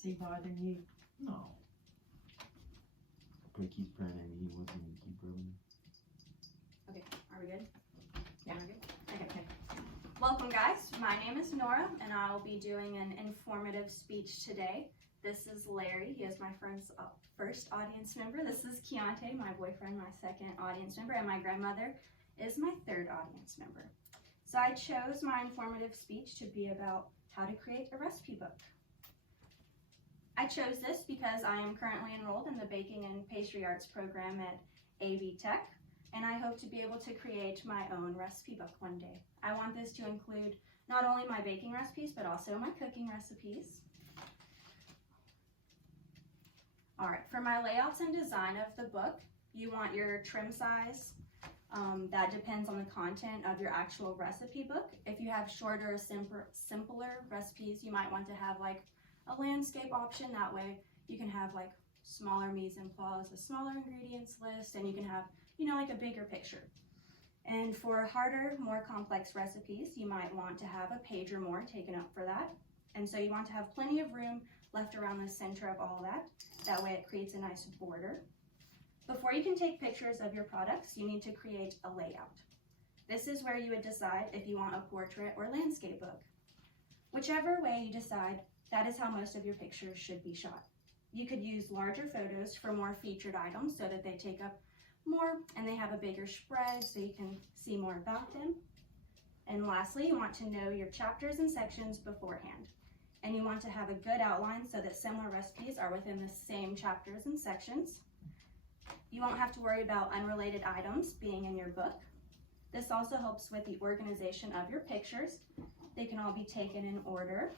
Is he bothering you? No. Quick, he's praying at me. He wants me to keep rubbing. Okay, are we good? Yeah. We're good? Okay. Welcome, guys. My name is Nora, and I will be doing an informative speech today. This is Larry. He is my friend's first audience member. This is Keontae, my boyfriend, my second audience member, and my grandmother is my third audience member. So I chose my informative speech to be about how to create a recipe book. I chose this because I am currently enrolled in the Baking and Pastry Arts program at AB Tech, and I hope to be able to create my own recipe book one day. I want this to include not only my baking recipes, but also my cooking recipes. All right, for my layouts and design of the book, you want your trim size. That depends on the content of your actual recipe book. If you have shorter, simpler recipes, you might want to have like a landscape option. That way you can have like smaller mise en place, a smaller ingredients list, and you can have, like a bigger picture. And for harder, more complex recipes, you might want to have a page or more taken up for that. And so you want to have plenty of room left around the center of all that. That way it creates a nice border. Before you can take pictures of your products, you need to create a layout. This is where you would decide if you want a portrait or landscape book. Whichever way you decide, that is how most of your pictures should be shot. You could use larger photos for more featured items so that they take up more and they have a bigger spread so you can see more about them. And lastly, you want to know your chapters and sections beforehand. And you want to have a good outline so that similar recipes are within the same chapters and sections. You won't have to worry about unrelated items being in your book. This also helps with the organization of your pictures. They can all be taken in order.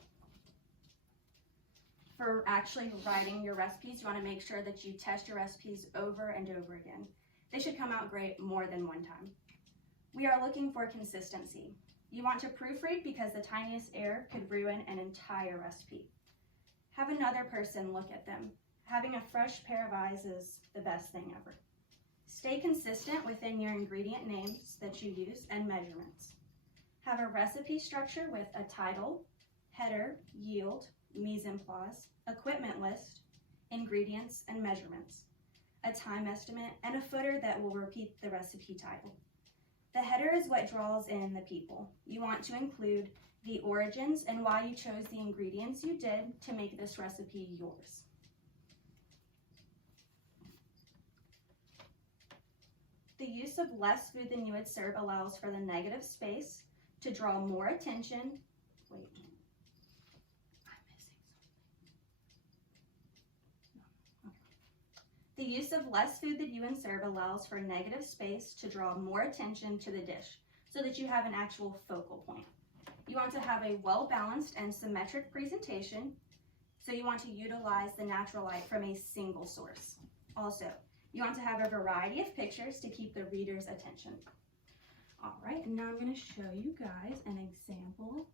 For actually writing your recipes, you want to make sure that you test your recipes over and over again. They should come out great more than one time. We are looking for consistency. You want to proofread because the tiniest error could ruin an entire recipe. Have another person look at them. Having a fresh pair of eyes is the best thing ever. Stay consistent within your ingredient names that you use and measurements. Have a recipe structure with a title, header, yield, mise en place, equipment list, ingredients and measurements, a time estimate, and a footer that will repeat the recipe title. The header is what draws in the people. You want to include the origins and why you chose the ingredients you did to make this recipe yours. The use of less food than you would serve allows for the negative space to draw more attention. Wait, I'm missing something. No. Okay. The use of less food than you would serve allows for negative space to draw more attention to the dish so that you have an actual focal point. You want to have a well-balanced and symmetric presentation, so you want to utilize the natural light from a single source. Also, you want to have a variety of pictures to keep the reader's attention. All right, and now I'm going to show you guys an example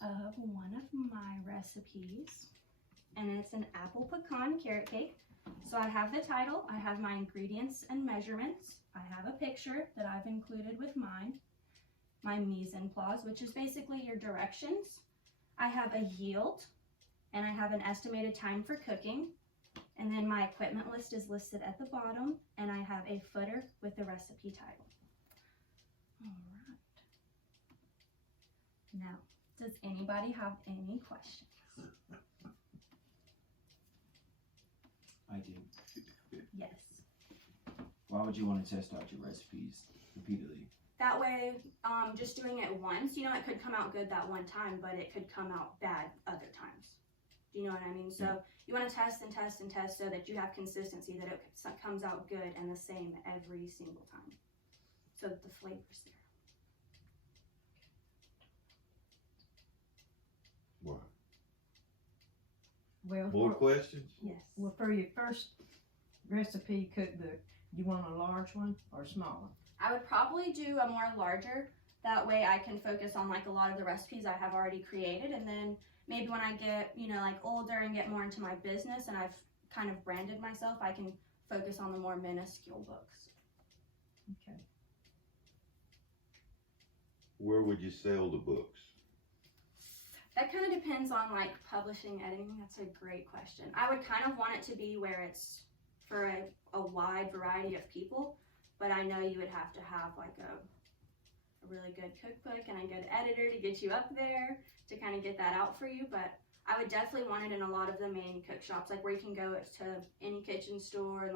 of one of my recipes, and it's an apple pecan carrot cake. So I have the title, I have my ingredients and measurements, I have a picture that I've included with mine, my mise en place, which is basically your directions. I have a yield, and I have an estimated time for cooking. And then my equipment list is listed at the bottom, and I have a footer with the recipe title. All right. Now, does anybody have any questions? I do. Yes. Why would you want to test out your recipes repeatedly? That way, just doing it once, it could come out good that one time, but it could come out bad other times. Do you know what I mean? So you want to test and test and test so that you have consistency, that it comes out good and the same every single time. So that the flavor's there. Wow. Well, More questions? Yes. well, for your first recipe cookbook, you want a large one or smaller? I would probably do a more larger. That way I can focus on like a lot of the recipes I have already created, and then maybe when I get, older and get more into my business and I've kind of branded myself, I can focus on the more minuscule books. Okay. Where would you sell the books? That kind of depends on like publishing, editing. That's a great question. I would kind of want it to be where it's for a wide variety of people, but I know you would have to have like a really good cookbook and a good editor to get you up there to kind of get that out for you. But I would definitely want it in a lot of the main cook shops, like where you can go to any kitchen store and